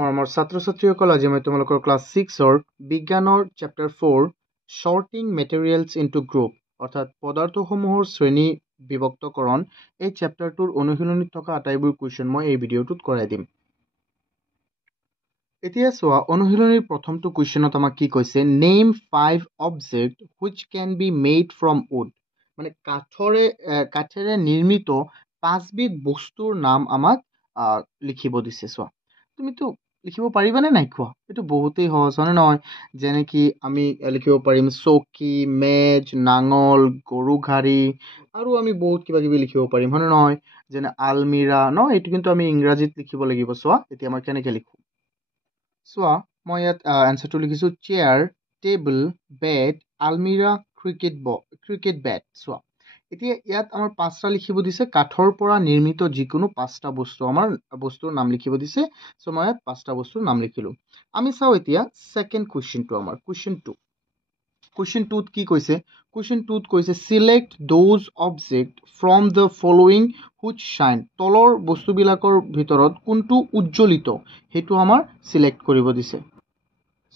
মৰমৰ ছাত্ৰ-ছাত্ৰীসকল, আজি মই তোমালোকৰ ক্লাছ 6ৰ বিজ্ঞানৰ চেপ্টাৰ 4 শৰ্টিং মেটেৰিয়েলছ ইনটু গ্ৰুপ অৰ্থাৎ পদাৰ্থসমূহৰ শ্ৰেণী বিভক্তকৰণ এই চেপ্টাৰটোৰ অনুশীলনীত থকা আটাইবোৰ কুৱেশ্যন মই এই ভিডিঅ'টোত কৰাই দিম। এতিয়া চোৱা, অনুশীলনীৰ প্ৰথমটো কুৱেশ্যনত আমাক কি কৈছে, name 5 object which can be made from wood. মানে কাঠেৰে নিৰ্মিত 5বিধ বস্তুৰ নাম আমাক লিখিব দিছে। চোৱা, তুমিতো লিখিব পাৰিবানে নাই কোৱা? এইটো বহুতেই সহজ, হয়নে নহয়? যেনে কি আমি লিখিব পাৰিম চকী, মেজ, নাঙল, গৰু গাড়ী, আৰু আমি বহুত কিবা কিবি লিখিব পাৰিম, হয়নে নহয়? যেনে আলমিৰা ন, এইটো কিন্তু আমি ইংৰাজীত লিখিব লাগিব। চোৱা, এতিয়া মই কেনেকৈ লিখোঁ চোৱা, মই ইয়াত এনচাৰটো লিখিছোঁ চেয়াৰ, টেবল, বেড, আলমিৰা, ক্ৰিকেট বেট। চোৱা, এতিয়া ইয়াত আমাৰ 5টা লিখিব দিছে, কাঠৰ পৰা নিৰ্মিত যিকোনো 5টা বস্তু, আমাৰ বস্তুৰ নাম লিখিব দিছে। চ' মই ইয়াত 5টা বস্তুৰ নাম লিখিলোঁ। আমি চাওঁ এতিয়া ছেকেণ্ড কুৱেশ্যনটো, আমাৰ কুৱেশ্যন 2ত কি কৈছে? কুৱেশ্যন 2ত কৈছে select those object from the following which shine. তলৰ বস্তুবিলাকৰ ভিতৰত কোনটো উজ্জ্বলিত সেইটো আমাৰ চিলেক্ট কৰিব দিছে।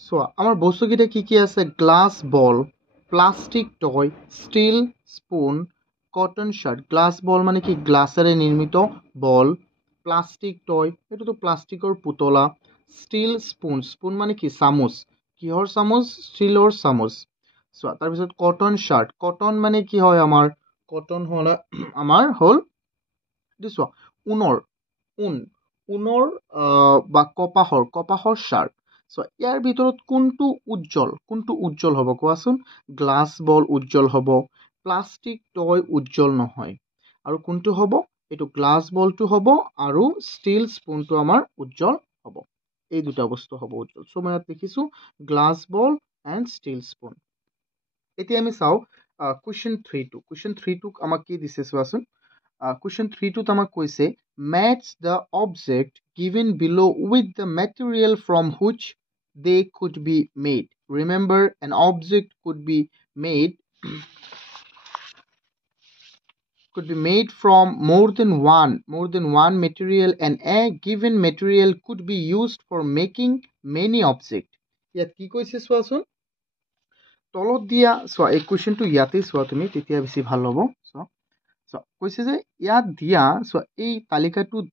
চোৱা, আমাৰ বস্তুকেইটা কি কি আছে? Glass bowl, plastic toy, steel spoon, cotton shirt. Glass bowl মানে কি? গ্লাছেৰে নিৰ্মিত বল। প্লাষ্টিক টয়, এইটোতো প্লাষ্টিকৰ পুতলা। ষ্টীল স্পুন, স্পুন মানে কি? চামুচ। কিহৰ চামুচ? ষ্টীলৰ চামুচ। চোৱা, তাৰপিছত কটন শাৰ্ট, কটন মানে কি হয়? আমাৰ কটন হ'ল আমাৰ হ'ল এইটো চোৱা ঊণৰ বা কপাহৰ শাৰ্ট। চ' ইয়াৰ ভিতৰত কোনটো উজ্জ্বল হ'ব কোৱাচোন? গ্লাছ বল উজ্জ্বল হ'ব, প্লাষ্টিক টয় উজ্জ্বল নহয়, আৰু কোনটো হ'ব? এইটো গ্লাছ বলটো হ'ব আৰু ষ্টীল স্পুনটো আমাৰ উজ্জ্বল হ'ব। এই দুটা বস্তু হ'ব উজ্জ্বল। চ' মই ইয়াত লিখিছোঁ glass ball and steel spoon. এতিয়া আমি চাওঁ কুৱেশ্যন 3টো। কুৱেশ্যন 3টোক আমাক কি দিছে চোৱাচোন। কুৱেশ্যন 3টোত আমাক কৈছে match the object given below' with the material from which they could be made. Remember, an object could be made from more than one material, and a given material could be used for making many objects. ইয়াত কি কৈছে চোৱাচোন, তলত দিয়া চোৱা, এই কুৱেশ্যনটো ইয়াতেই চোৱা তুমি, তেতিয়া বেছি ভাল হ'ব। চোৱা, কৈছে যে ইয়াত দিয়া চোৱা, এই তালিকাটোত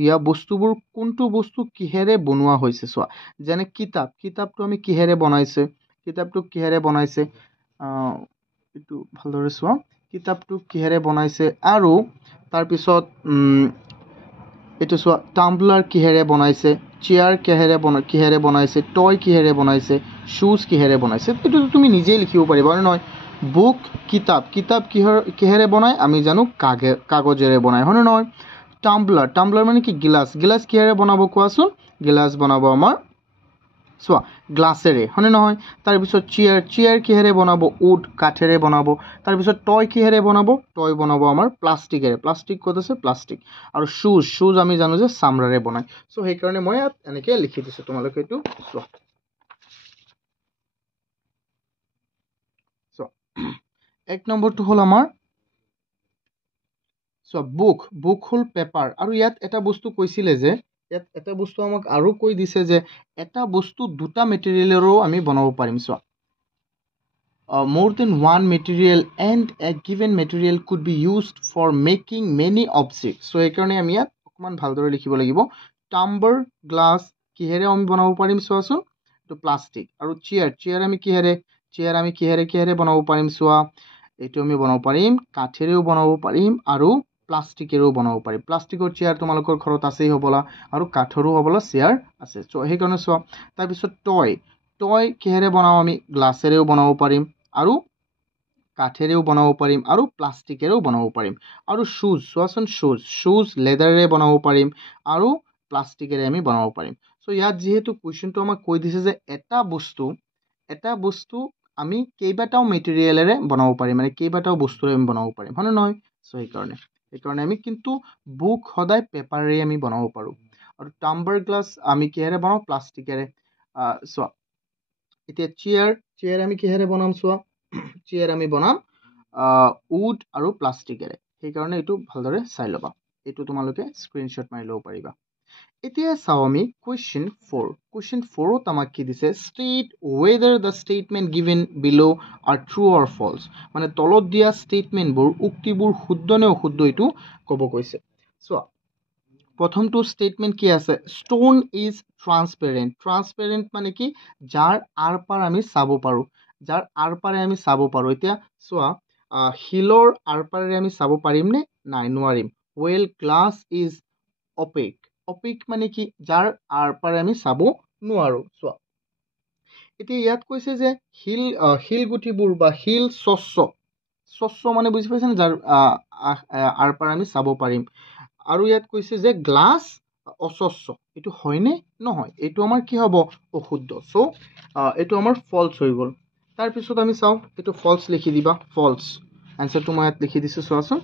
দিয়া বস্তুবোৰ কোনটো বস্তু কিহেৰে বনোৱা হৈছে। চোৱা, যেনে কিতাপটো আমি কিহেৰে বনাইছে? এইটো ভালদৰে চোৱা, কিতাপটো কিহেৰে বনাইছে, আৰু তাৰপিছত এইটো চোৱা, টাম্বলাৰ কিহেৰে বনাইছে, চেয়াৰ কিহেৰে বনাইছে, টয় কিহেৰে বনাইছে, শ্বুজ কিহেৰে বনাইছে। এইটো তুমি নিজেই লিখিব পাৰিবা, হয় নহয়? বুক, কিতাপ কিহেৰে বনায়? আমি জানো কাগজেৰে বনায়, হয় নহয়? টাম্বলাৰ মানে কি? গিলাচ কিহেৰে বনাব কোৱাচোন? গিলাচ বনাব আমাৰ চোৱা গ্লাছেৰে, হয়নে নহয়? তাৰপিছত চেয়াৰ কিহেৰে বনাব? উড, কাঠেৰে বনাব। তাৰপিছত টয় কিহেৰে বনাব? টয় বনাব আমাৰ প্লাষ্টিকেৰে। প্লাষ্টিক ক'ত আছে? প্লাষ্টিক। আৰু শ্বুজ আমি জানো যে চামৰাৰে বনায়। চ' সেইকাৰণে মই ইয়াত এনেকৈ লিখি দিছোঁ, তোমালোকে এইটো চোৱা। এক নম্বৰটো হ'ল আমাৰ চোৱা বুক হ'ল পেপাৰ। আৰু ইয়াত এটা বস্তু কৈছিলে যে, এটা বস্তু আমাক আৰু কৈ দিছে যে এটা বস্তু দুটা মেটেৰিয়েলৰো আমি বনাব পাৰিম। চোৱা, more than one material and a given material could be used for making many objects. So সেইকাৰণে আমি ইয়াত অকণমান ভালদৰে লিখিব লাগিব। টাম্বাৰ, গ্লাছ কিহেৰে আমি বনাব পাৰিম চোৱাচোন? এইটো প্লাষ্টিক। আৰু চেয়াৰ আমি কিহেৰে বনাব পাৰিম? চোৱা, এইটো আমি বনাব পাৰিম কাঠেৰেও বনাব পাৰিম আৰু প্লাষ্টিকেৰেও বনাব পাৰিম। প্লাষ্টিকৰ চেয়াৰ তোমালোকৰ ঘৰত আছেই হ'বলা, আৰু কাঠৰো হ'বলা চেয়াৰ আছে। চ' সেইকাৰণে চোৱা, তাৰপিছত টয় কিহেৰে বনাওঁ? আমি গ্লাছেৰেও বনাব পাৰিম, আৰু কাঠেৰেও বনাব পাৰিম, আৰু প্লাষ্টিকেৰেও বনাব পাৰিম। আৰু শ্বুজ চোৱাচোন, শ্বুজ লেডাৰেৰে বনাব পাৰিম, আৰু প্লাষ্টিকেৰে আমি বনাব পাৰিম। চ' ইয়াত যিহেতু কুৱেশ্যনটো আমাক কৈ দিছে যে এটা বস্তু আমি কেইবাটাও মেটেৰিয়েলেৰে বনাব পাৰিম, মানে কেইবাটাও বস্তুৰে আমি বনাব পাৰিম, হয়নে নহয়? চ' সেইকাৰণে আমি কিন্তু বুক সদায় পেপাৰেৰে আমি বনাব পাৰোঁ। আৰু টাম্বাৰ, গ্লাছ আমি কিহেৰে বনাওঁ? প্লাষ্টিকেৰে। চোৱা, এতিয়া চেয়াৰ আমি কিহেৰে বনাম? চোৱা, চেয়াৰ আমি বনাম উড আৰু প্লাষ্টিকেৰে। সেইকাৰণে এইটো ভালদৰে চাই ল'বা। এইটো তোমালোকে স্ক্ৰীনশ্বট মাৰি ল'ব পাৰিবা। এতিয়া চাও আমি question 4 question 4ত আমাক কি দিছে state whether the statement given below are true or false মানে তলত দিয়া স্টেটমেন্টবোৰ উক্তিবোৰ শুদ্ধ নে অশুদ্ধ এটো ক'ব কৈছে সো প্ৰথমটো স্টেটমেন্ট কি আছে stone is transparent transparent মানে কি যাৰ আৰপাৰ আমি চাব পাৰো যাৰ আৰপাৰে আমি চাব পাৰো এতিয়া সোৱা হিলৰ আৰপাৰে আমি চাব পাৰিম নে নাই নোৱাৰিম well glass is opaque opaque মানে কি যাৰ আৰপাৰে আমি চাব নোৱাৰো সোৱা এতিয়া ইয়াত কৈছে যে হিল গুটিবোৰ বা হিল স্বচ্ছ মানে বুজি পাইছেনে যাৰ আৰপাৰে আমি চাব পাৰিম আৰু ইয়াত কৈছে যে গ্লাস অস্বচ্ছ এটো হয়নে নহয় এটো আমাৰ কি হ'ব অশুদ্ধ সো এটো আমাৰ ফলস হৈ গল তাৰ পিছত আমি চাও এটো ফলস লিখি দিবা ফলস আনসাৰটো মই ইয়াত লিখি দিছো চোৱাচোন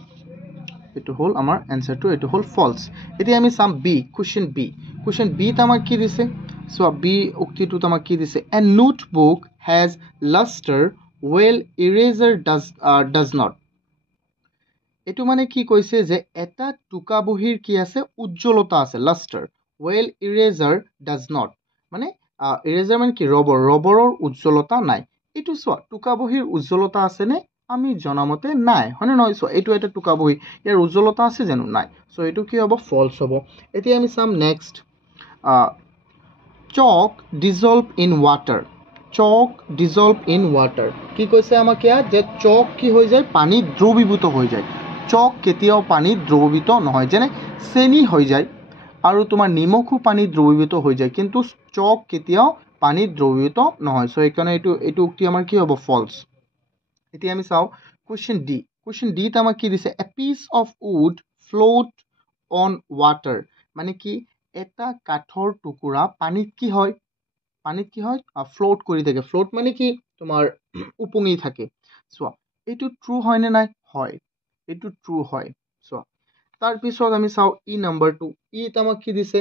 এটো হল আমাৰ আনসারটো এটো হল ফলস এতিয়া আমি চাম বি কোশ্চেন বি ত আমাক কি দিছে সো বি উক্তিটো আমাক কি দিছে a notebook has luster while eraser does not এটো মানে কি কৈছে যে এটা টুকা বহিৰ কি আছে উজ্জ্বলতা আছে লাস্টাৰ while eraser does not মানে eraser মানে কি ৰবৰৰ উজ্জ্বলতা নাই এটো চোৱা টুকা বহিৰ উজ্জ্বলতা আছে নে আমি জনামতে নাই হয়নে নহয় সো এটো এটা টুকা বহি ইয়াৰ উজ্জ্বলতা আছে জানো নাই সো এটো কি হ'ব ফলস হ'ব এতিয়া আমি চাম next chalk dissolve in water কি কৈছে আমাক ইয়াত যে chalk কি হৈ যায় পানীত দ্ৰৱীভূত হৈ যায় chalk কেতিয়াও পানীত দ্ৰৱীভূত নহয় যেনে চেনি হৈ যায় আৰু তোমাৰ নিমখও পানীত দ্ৰৱীভূত হৈ যায় কিন্তু chalk কেতিয়াও পানীত দ্ৰৱীভূত নহয় সো এইকাৰণে এটো উক্তি আমাৰ কি হ'ব ফলস এতিয়া আমি চাও কোশ্চেন ডি ত আমাক কি দিছে a piece of wood float on water মানে কি এটা কাঠৰ টুকুৰা পানীত কি হয় ফ্লোট কৰি থাকে ফ্লোট মানে কি তোমাৰ উপঙি থাকে সো এটো ট্ৰু হয় নে নাই হয় এটো ট্ৰু হয় সো তাৰ পিছত আমি চাও ই নাম্বার 2 ই ত আমাক কি দিছে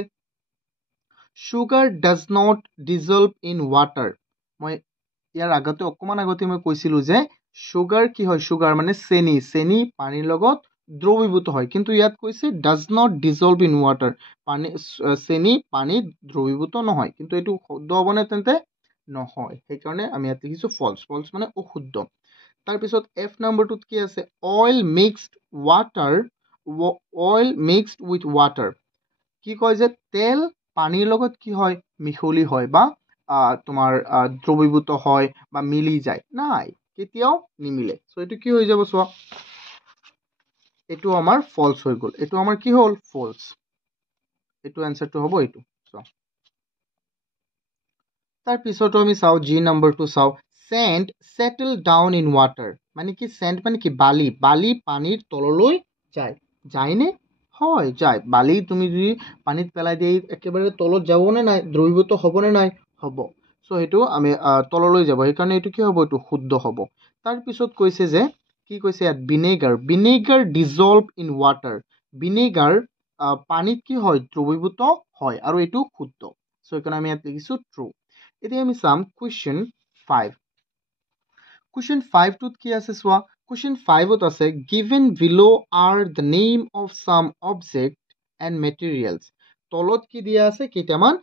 sugar does not dissolve in water মই ইয়াৰ অকমান আগতে মই কৈছিলো যে sugar কি হয় sugar মানে চেনি পানীৰ লগত দ্ৰৱীভূত হয় কিন্তু ইয়াত কৈছে does not dissolve in water চেনি পানীত দ্ৰৱীভূত নহয় কিন্তু এটো শুদ্ধ হ'বনে তেন্তে নহয় সেইকাৰণে আমি ইয়াত লিখিছো ফলস মানে অশুদ্ধ তাৰ পিছত এফ নাম্বাৰটোত কি আছে oil mixed with water কি কয় যে তেল পানীৰ লগত কি হয় মিহলি হয় বা তোমাৰ দ্ৰৱীভূত হয় বা মিলি যায় নাই কেতিয়াও নিমিলে সো এটো কি হৈ যাব সোৱা এটো আমাৰ ফলস হৈ গল এটো আমাৰ কি হল ফলস এটো আনসাৰটো হ'ব এটো সো তাৰ পিছতো আমি চাও জি নাম্বাৰটো চাও sand settle down in water মানে কি sand মানে কি বালি পানীৰ তললৈ যায় নে হয় যায় বালি তুমি যদি পানীত পেলাই দিয়ে একেবাৰে তলত যাব নে নাই দ্ৰৱীভূত হ'ব নে নাই হ'ব সো এটো আমি তললৈ যাব সেইকাৰণে এটো কি হ'ব এটো শুদ্ধ হ'ব তাৰ পিছত কৈছে যে কি কৈছে ইয়াত vinegar dissolve in water vinegar পানীত কি হয় দ্ৰৱীভূত হয় আৰু এটো শুদ্ধ সো এইকাৰণে আমি ইয়াত লিখিছো ট্ৰু এতিয়া আমি চাম কোশ্চেন 5 টোত কি আছে সোৱা কোশ্চেন 5 ত আছে given below are the name of some object and materials তলত কি দিয়া আছে কেইটামান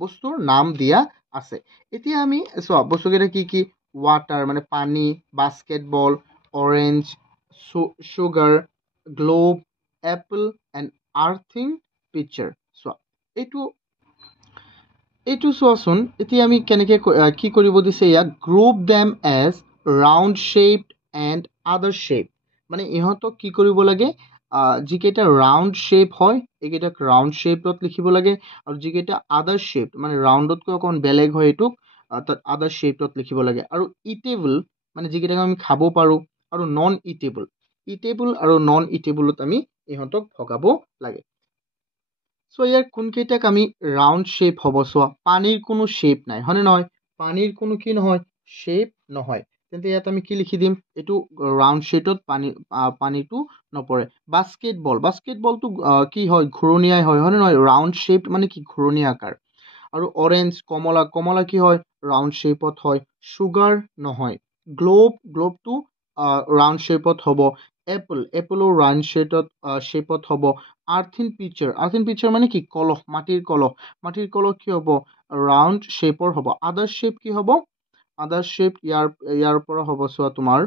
বস্তুৰ নাম দিয়া আছে এতিয়া আমি সোৱা বস্তুকেইটা কি water মানে পানী basketball orange sugar globe apple and earthing pitcher সোৱা এইটো চোৱাচোন এতিয়া আমি কেনেকে কি কৰিব দিছে ইয়াক group them as round shaped and other shape মানে ইহঁতক কি কৰিব লাগে যিকেইটা ৰাউন্ড শেপ হয় এইকেইটাক ৰাউন্ড শেপত লিখিব লাগে আৰু যিকেইটা আদাৰ শেপ মানে ৰাউন্ডতকৈ অকণ বেলেগ হয় এইটোক তাত আদাৰ শেপত লিখিব লাগে আৰু ইটেবল মানে যিকেইটাক আমি খাব পাৰো আৰু নন ইটেবল আৰু নন ইটেবলত আমি ইহঁতক ভগাব লাগে সো ইয়াৰ কোনকেইটাক আমি ৰাউন্ড শেপ হ'ব সোৱা পানীৰ কোনো শেপ নাই হয়নে নহয় পানীৰ কোনো কি নহয় শেপ নহয় তেন্তে ইয়াত আমি কি লিখি দিম এটো ৰাউন্ড শেপত পানীটো নপৰে বাস্কেটবলটো কি হয় ঘূৰণীয়া হয় হয়নে নহয় ৰাউন্ড শেপ মানে কি ঘূৰণীয়া আকাৰ আৰু অৰেঞ্জ কমলা কি হয় ৰাউন্ড শেপত হয় সুগাৰ নহয় গ্লোবটো ৰাউন্ড শেপত হ'ব এপলও ৰাউন্ড শেপত হ'ব আৰ্থিন পিকচাৰ মানে কি কলহ, মাটিৰ কলহ কি হ'ব ৰাউণ্ড শ্বেপৰ হ'ব। আদাৰ শ্বেপ কি হ'ব, আদাৰ শ্বেপ ইয়াৰ পৰা হ'ব চোৱা তোমাৰ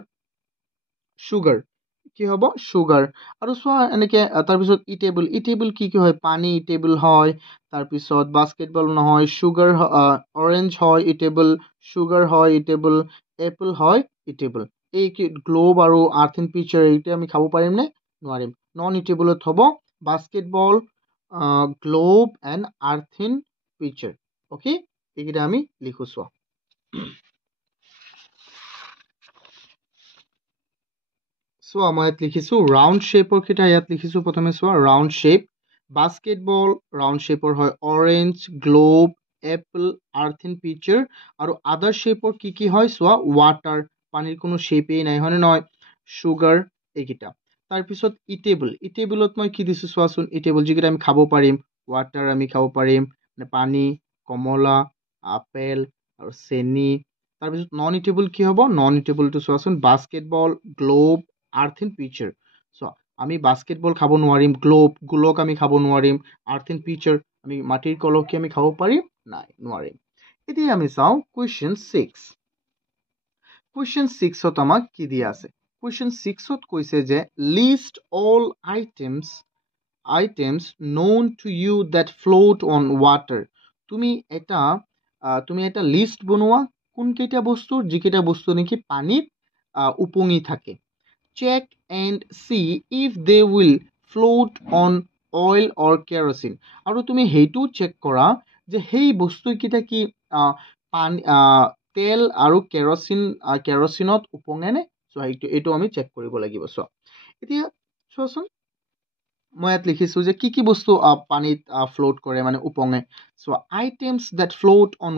সুগাৰ, কি হ'ব সুগাৰ। আৰু চোৱা এনেকে তাৰপিছত ইটেবল কি হয়, পানী ইটেবল হয়। তাৰপিছত বাস্কেটবল নহয়, সুগাৰ অৰেঞ্জ হয় ইটেবল, সুগাৰ হয় ইটেবল, এপল হয় ইটেবল। এই কি গ্লোব আৰু আৰ্থিন পিকচাৰ এইটো আমি খাব পাৰিম নে, নোৱাৰিম। নন ইটেবলত হ'ব basketball, globe and earthen picture. Okay, এইকেইটা আমি লিখো চোৱা। চোৱা মই ইয়াত লিখিছো ৰাউণ্ড শ্বেপৰ কেইটা ইয়াত লিখিছো। প্ৰথমে চোৱা ৰাউণ্ড শ্বেপ, বাস্কেটবল ৰাউণ্ড শ্বেপৰ হয়, অৰেঞ্জ, গ্লোব, এপল, আৰ্থিন পিকচাৰ। আৰু আদাৰ শ্বেপৰ কি হয় চোৱা, ৱাটাৰ, পানীৰ কোনো শ্বেপেই নাই, হয়নে নহয়, সুগাৰ, এইকেইটা। তাৰপিছত ইটেবলত মই কি দিছো চোৱাচোন, ইটেবল যিকেইটা আমি খাব পাৰিম, ৱাটাৰ আমি খাব পাৰিম, পানী, কমলা, আপেল আৰু চেনি। তাৰপিছত নন ইটেবল কি হ'ব, নন ইটেবলটো চোৱাচোন, বাস্কেটবল, গ্লোব, আৰ্থিন পিকচাৰ। চোৱা আমি বাস্কেটবল খাব নোৱাৰিম, গোলক আমি খাব নোৱাৰিম, আৰ্থিন পিকচাৰ আমি মাটিৰ কলহ কি আমি খাব পাৰিম, নাই, নোৱাৰিম। এতিয়া আমি চাওঁ কুৱেশ্যন 6। কুৱেশ্যন 6ত আমাক কি দিয়া আছে, কুৱেশ্যন 6ত কৈছে যে list all items known to you that float on water। তুমি এটা লিষ্ট বনোৱা কোনকেইটা বস্তুৰ, যিকেইটা বস্তু নেকি পানীত উপঙি থাকে। Check and see if they will float on oil or kerosene। আৰু তুমি সেইটো চেক কৰা যে সেই বস্তুকেইটা কি তেল আৰু কেৰচিনত উপঙে নে। চ' এইটো আমি চেক কৰিব লাগিব। চোৱা এতিয়া চোৱাচোন, মই ইয়াত লিখিছো যে কি বস্তু পানীত ফ্লোট কৰে মানে উপঙে। চোৱা items that float on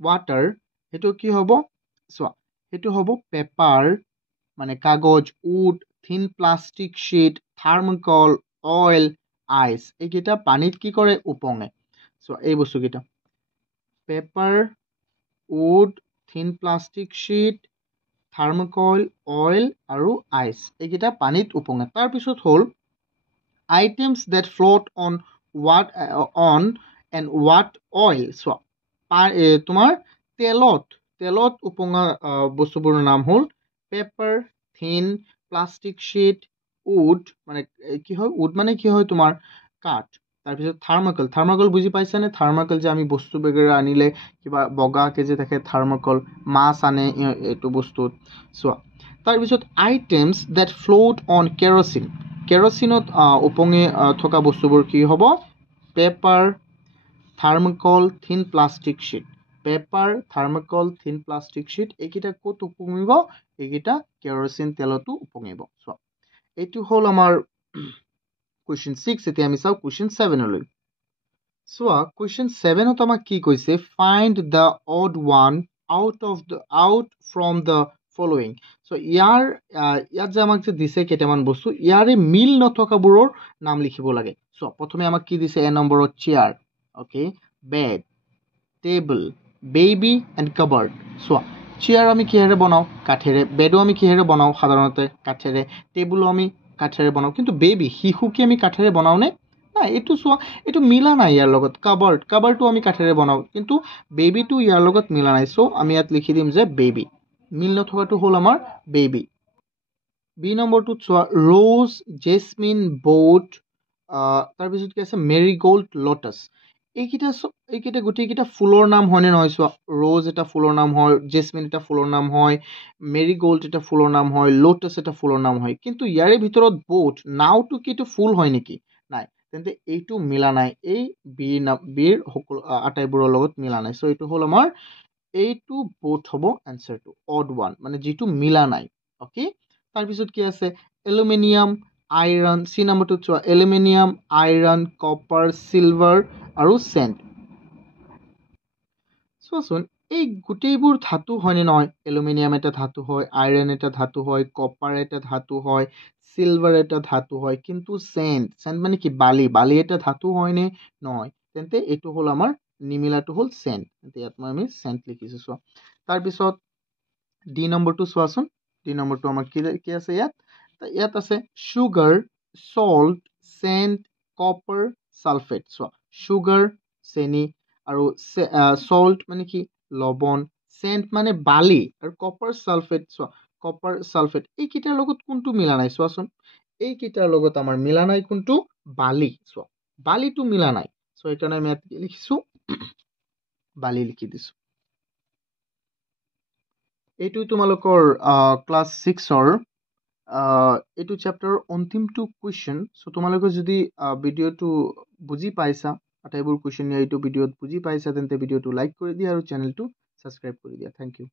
water সেইটো কি হ'ব, চোৱা সেইটো হ'ব পেপাৰ মানে কাগজ, উড, থিন plastic sheet, thermocol, oil, ice, এইকেইটা পানীত কি কৰে উপঙে। চোৱা এই বস্তুকেইটা পেপাৰ, উড, থিন প্লাষ্টিক শ্বিট, থাৰ্মকল, অইল আৰু আইচ, এইকেইটা পানীত উপঙে। তাৰপিছত হ'ল items that float on what oil। চোৱা তোমাৰ তেলত উপঙা বস্তুবোৰৰ নাম হ'ল পেপাৰ, থিন প্লাষ্টিক শ্বিট, উড মানে কি হয়, উড মানে কি হয় তোমাৰ কাঠ। তাৰপিছত থাৰ্মকল বুজি পাইছানে, থাৰ্মকল যে আমি বস্তু বেগেৰে আনিলে কিবা বগাকে যে থাকে থাৰ্মকল, মাছ আনে এইটো বস্তুত। চোৱা তাৰপিছত আইটেমছ দেট ফ্লোট অন কেৰচিনত উপঙি থকা বস্তুবোৰ কি হ'ব, পেপাৰ, থাৰ্মকল, থিন প্লাষ্টিক শ্বিট। পেপাৰ, থাৰ্মকল, থিন প্লাষ্টিক শ্বিট এইকেইটা ক'ত উপঙিব, এইকেইটা কেৰচিন তেলতো উপঙিব। চোৱা এইটো হ'ল আমাৰ কুৱেশ্যন 6। এতিয়া আমি চাওঁ কুৱেশ্যন 7লৈ। চোৱা কুৱেশ্যন 7ত আমাক কি কৈছে, find the odd one out from the following. চ' ইয়াত যে আমাক যে দিছে কেইটামান বস্তু, ইয়াৰে মিল নথকাবোৰৰ নাম লিখিব লাগে। চ' প্ৰথমে আমাক কি দিছে, এ নম্বৰত chair, okay, bed, table, baby and cupboard. চোৱা চেয়াৰ আমি কিহেৰে বনাওঁ, কাঠেৰে। বেডো আমি কিহেৰে বনাওঁ, সাধাৰণতে কাঠেৰে। টেবুলো আমি কাঠেৰে বনাওঁ। কিন্তু বেবী, শিশুকে আমি কাঠেৰে বনাওঁনে, নাই। এইটো চোৱা এইটো মিলা নাই ইয়াৰ লগত। কাবাৰ্ডটো আমি কাঠেৰে বনাওঁ, কিন্তু বেবীটো ইয়াৰ লগত মিলা নাই। চ' আমি ইয়াত লিখি দিম যে বেবী, মিল নথকাটো হ'ল আমাৰ বেবী। বি নম্বৰটোত চোৱা ৰ'জ, জেচমিন, বোট, তাৰপিছত কি আছে মেৰিগ'ল্ড, লোটাছ। এইকেইটা গোটেইকেইটা ফুলৰ নাম হয়নে নহয় চোৱা। ৰ'জ এটা ফুলৰ নাম হয়, জেচমিন এটা ফুলৰ নাম হয়, মেৰিগ'ল্ড এটা ফুলৰ নাম হয়, লোটাছ এটা ফুলৰ নাম হয়। কিন্তু ইয়াৰে ভিতৰত বোট নাওটো কি এইটো ফুল হয় নেকি, নাই। তেন্তে এইটো মিলা নাই, এই বিৰ সকলো আটাইবোৰৰ লগত মিলা নাই। চ' এইটো হ'ল আমাৰ এইটো বোট হ'ব এনচাৰটো, অড ওৱান মানে যিটো মিলা নাই। অ'কে, তাৰপিছত কি আছে এলুমিনিয়াম, আইৰণ। চি নম্বৰটোত চোৱা এলুমিনিয়াম, আইৰণ, কপাৰ, চিলভাৰ আৰু চেণ্ট। চোৱাচোন এই গোটেইবোৰ ধাতু হয়নে নহয়। এলুমিনিয়াম এটা ধাতু হয়, আইৰণ এটা ধাতু হয়, কপাৰ এটা ধাতু হয়, চিলভাৰ এটা ধাতু হয়। কিন্তু চেণ্ট মানে কি বালি এটা ধাতু হয়নে নহয়। তেন্তে এইটো হ'ল আমাৰ নিমিলাটো হ'ল চেণ্ট। ইয়াত আমি চেণ্ট লিখিছোঁ। চোৱা তাৰপিছত ডি নম্বৰটো চোৱাচোন, ডি নম্বৰটো আমাৰ কি আছে ইয়াত আছে sugar, salt, sand, copper, sulphate. চোৱা, চুগাৰ চেনি, আৰু চল্ট মানে কি লৱণ, চেণ্ট মানে বালি, আৰু কপাৰ ছালফেট। চোৱা, কপাৰ ছালফেট এইকেইটাৰ লগত কোনটো মিলা নাই চোৱাচোন, এইকেইটাৰ লগত আমাৰ মিলা নাই কোনটো, বালি। চোৱা, বালিটো মিলা নাই, চ' সেইকাৰণে আমি ইয়াত কি লিখিছো, বালি লিখি দিছো। এইটো তোমালোকৰ ক্লাছ 6-ৰ এইটো চেপ্টাৰৰ অন্তিমটো কুৱেশ্যন। চ' তোমালোকে যদি ভিডিঅ'টো বুজি পাইছা, আটাইবোৰ কুৱেশ্যন এইটো ভিডিঅ'ত বুজি পাইছা, তেন্তে ভিডিঅ'টো লাইক কৰি দিয়া আৰু চেনেলটো ছাবস্ক্ৰাইব কৰি দিয়া। Thank U.